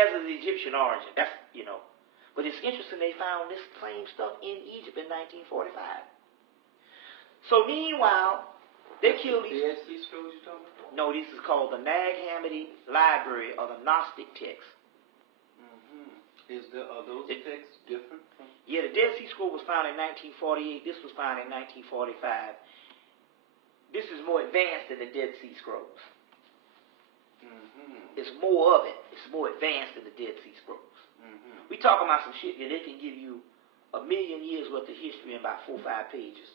has an Egyptian origin. That's, you know. But it's interesting they found this same stuff in Egypt in 1945. So meanwhile, they killed these. Dead Sea Scrolls you talking about? No, this is called the Nag Hammadi Library of the Gnostic Texts. Are those texts different from? Yeah, the Dead Sea Scroll was found in 1948. This was found in 1945. This is more advanced than the Dead Sea Scrolls. It's more of it. It's more advanced than the Dead Sea Scrolls. We talking about some shit that they can give you 1 million years worth of history in about 4 or 5 pages.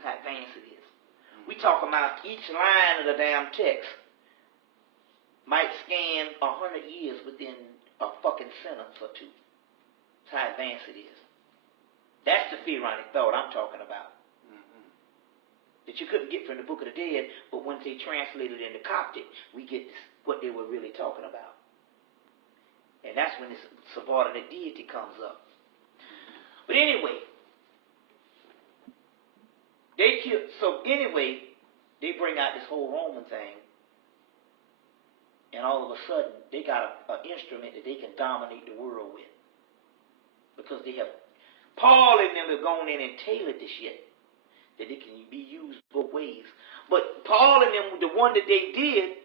That's how advanced it is. We talking about each line of the damn text might scan 100 years within a fucking sentence or two. That's how advanced it is. That's the pharaonic thought I'm talking about. That you couldn't get from the Book of the Dead, but once they translated it into Coptic, we get this, what they were really talking about. And that's when this subordinate deity comes up. But anyway, they bring out this whole Roman thing, and all of a sudden, they got an instrument that they can dominate the world with. Because they have, Paul and them have gone in and tailored this shit, that it can be used both ways. But Paul and them, the one that they did,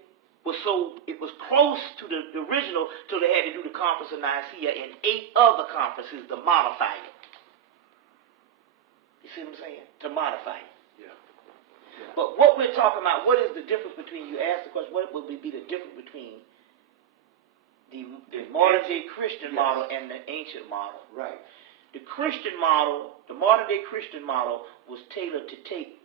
it was close to the original, till they had to do the Conference of Nicaea and 8 other conferences to modify it. You see what I'm saying? To modify it. Yeah. But what we're talking about, what is the difference between, you asked the question, what would be the difference between the modern day Christian model and the ancient model? Right. The Christian model, the modern day Christian model, was tailored to take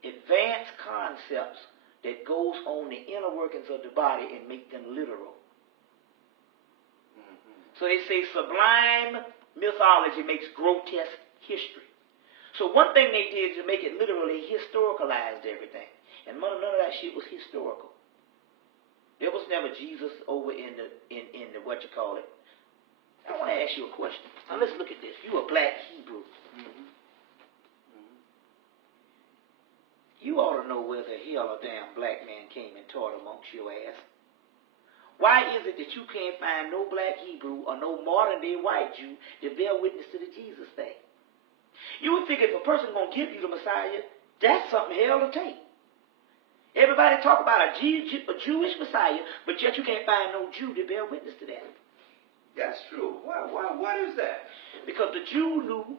advanced concepts that goes on the inner workings of the body and make them literal. So they say sublime mythology makes grotesque history. So one thing they did to make it literally historicalized everything. And none of that shit was historical. There was never Jesus over in the what you call it. I want to ask you a question. Now let's look at this. You a black Hebrew. You ought to know where the hell a damn black man came and taught amongst your ass. Why is it that you can't find no black Hebrew or no modern day white Jew to bear witness to the Jesus thing? You would think if a person going to give you the Messiah, that's something hell to take. Everybody talk about a Jewish Messiah, but yet you can't find no Jew to bear witness to that. That's true. What is that? Because the Jew knew,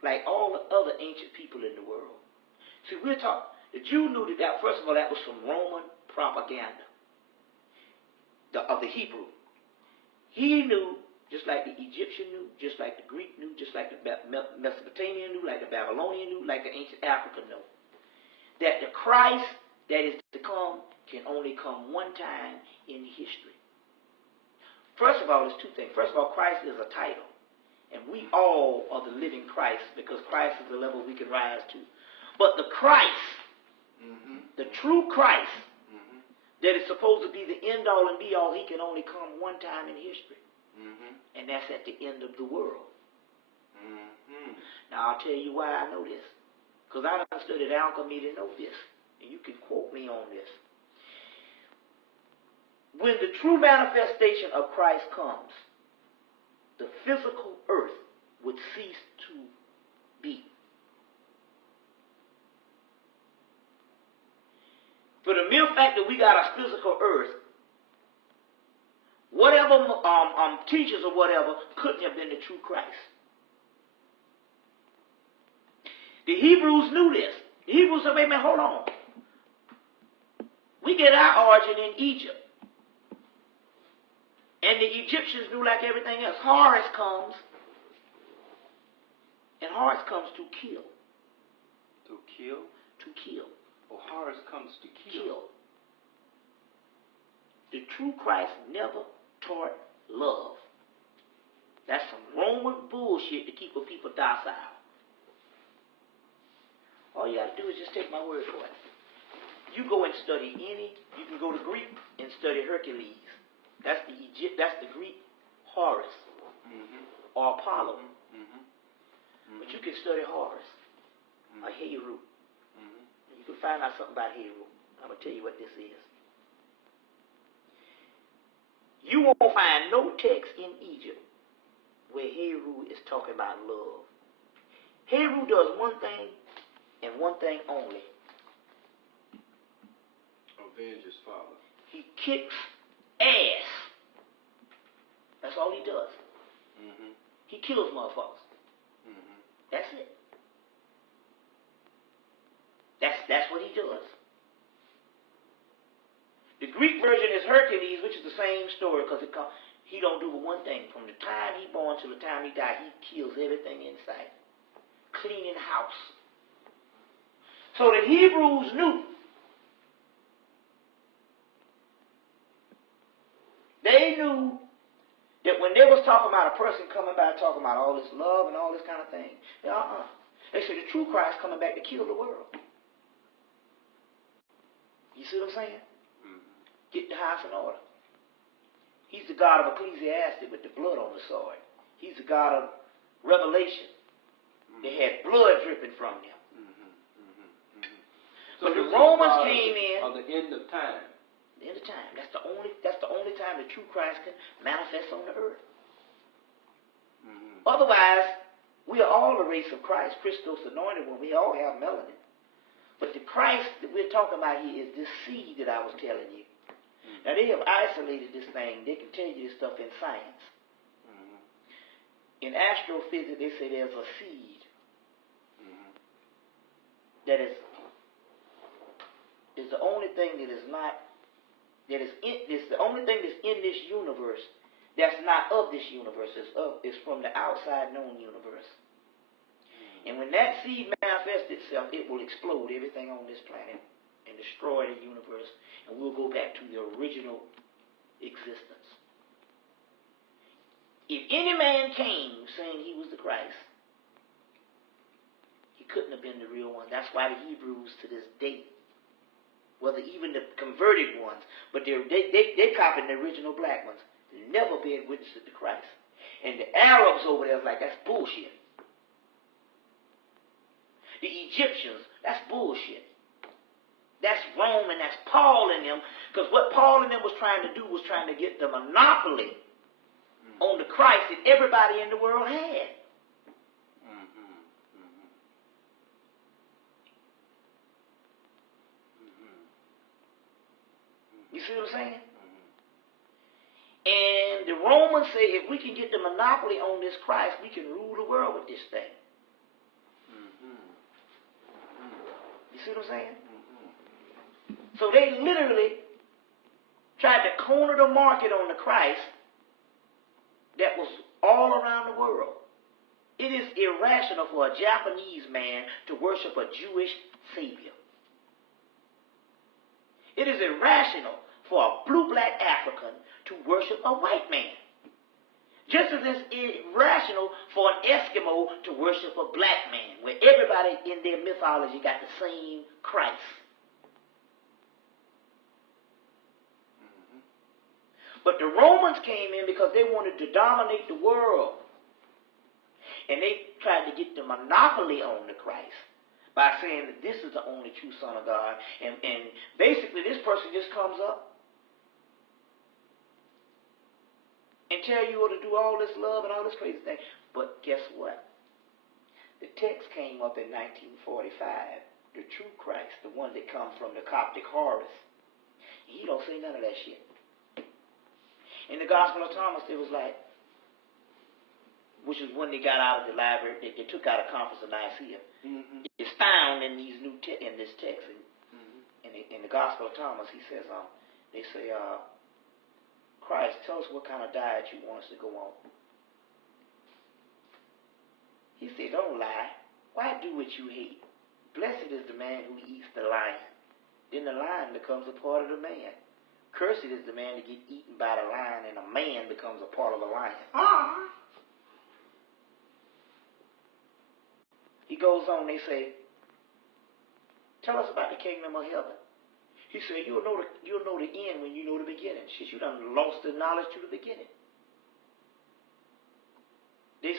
like all the other ancient people in the world. See, the Jew knew that, first of all, that was some Roman propaganda of the Hebrew. He knew, just like the Egyptian knew, just like the Greek knew, just like the Mesopotamian knew, like the Babylonian knew, like the ancient African knew, that the Christ that is to come can only come one time in history. First of all, there's 2 things. First of all, Christ is a title. And we all are the living Christ, because Christ is the level we can rise to. But the Christ, the true Christ, that is supposed to be the end-all and be-all, he can only come one time in history. And that's at the end of the world. Now, I'll tell you why I know this. Because I done studied alchemy to know this. And you can quote me on this. When the true manifestation of Christ comes, the physical earth would cease to be. For the mere fact that we got a physical earth, whatever teachers or whatever couldn't have been the true Christ. The Hebrews knew this. The Hebrews said, wait a minute, hold on. We get our origin in Egypt. And the Egyptians knew like everything else. Horus comes. And Horus comes to kill. To kill? To kill. Oh, Horus comes to kill. The true Christ never taught love. That's some Roman bullshit to keep a people docile. All you got to do is just take my word for it. You go and study you can go to Greek and study Hercules. That's the Greek Horus or Apollo. But you can study Horus or Heru. You can find out something about Heru. I'm going to tell you what this is. You won't find no text in Egypt where Heru is talking about love. Heru does one thing and one thing only. Avenge his father. He kicks ass. That's all he does. Mm-hmm. He kills motherfuckers. Mm-hmm. That's it. That's what he does. The Greek version is Hercules, which is the same story because he don't do but one thing. From the time he born till the time he die, he kills everything in sight. Cleaning house. So the Hebrews knew. They knew that when they was talking about a person coming by talking about all this love and all this kind of thing, they said the true Christ coming back to kill the world. You see what I'm saying? Mm-hmm. Get the house in order. He's the God of Ecclesiastes with the blood on the sword. He's the God of Revelation. Mm-hmm. They had blood dripping from them. Mm-hmm. Mm-hmm. Mm-hmm. But the Romans came in. On the end of time. The end of time. That's the only time the true Christ can manifest on the earth. Mm-hmm. Otherwise, we are all the race of Christ, Christos anointed one. We all have melanin. But the Christ that we're talking about here is this seed that I was telling you. Mm-hmm. Now, they have isolated this thing. They can tell you this stuff in science. Mm-hmm. In astrophysics, they say there's a seed that is the only thing that is not, it's the only thing that's in this universe that's not of this universe. It's from the outside known universe. And when that seed manifests itself, it will explode everything on this planet and destroy the universe. And we'll go back to the original existence. If any man came saying he was the Christ, he couldn't have been the real one. That's why the Hebrews to this day, whether even the converted ones, but they copied the original black ones, never bear witness to Christ. And the Arabs over there is like, that's bullshit. The Egyptians, that's bullshit. That's Rome and that's Paul and them. Because what Paul and them was trying to do was trying to get the monopoly on the Christ that everybody in the world had. You see what I'm saying? And the Romans say if we can get the monopoly on this Christ, we can rule the world with this thing. You see what I'm saying? So they literally tried to corner the market on the Christ that was all around the world. It is irrational for a Japanese man to worship a Jewish savior. It is irrational for a blue-black African to worship a white man. Just as it's irrational for an Eskimo to worship a black man, where everybody in their mythology got the same Christ. But the Romans came in because they wanted to dominate the world. And they tried to get the monopoly on the Christ by saying that this is the only true Son of God. And basically this person just comes up and tell you to do all this love and all this crazy thing. But guess what? The text came up in 1945. The true Christ, the one that comes from the Coptic Horus. He don't say none of that shit. In the Gospel of Thomas, it was like, which is when they got out of the library, they took out a Conference of Nicaea. Mm-hmm. It's found in these in this text. In the Gospel of Thomas, he says, they say, Christ, tell us what kind of diet you want us to go on. He said, don't lie. Why do what you hate? Blessed is the man who eats the lion. Then the lion becomes a part of the man. Cursed is the man to get eaten by the lion, and a man becomes a part of the lion. He goes on, they say, tell us about the kingdom of heaven. He said, you'll know the end when you know the beginning. Shit, you done lost the knowledge to the beginning. They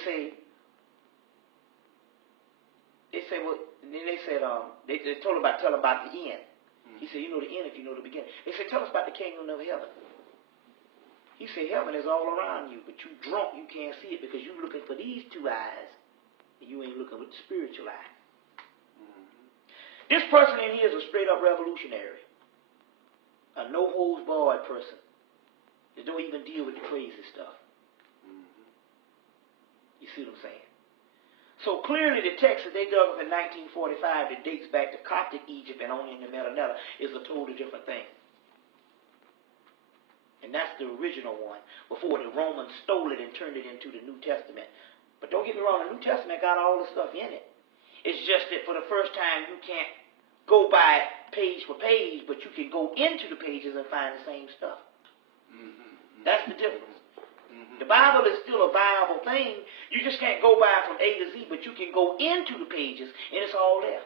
well, then they said, they told him tell about the end. He said, you know the end if you know the beginning. They said, tell us about the kingdom of heaven. He said heaven is all around you, but you drunk, you can't see it because you're looking for these two eyes, and you ain't looking with the spiritual eye. This person in here is a straight up revolutionary. A no holds barred person. They don't even deal with the crazy stuff. You see what I'm saying? So clearly the text that they dug up in 1945 that dates back to Coptic Egypt and only in the Metanella is a totally different thing. And that's the original one before the Romans stole it and turned it into the New Testament. But don't get me wrong, the New Testament got all the stuff in it. It's just that for the first time you can't go by page for page, but you can go into the pages and find the same stuff. That's the difference. The Bible is still a viable thing. You just can't go by from A to Z, but you can go into the pages and it's all there.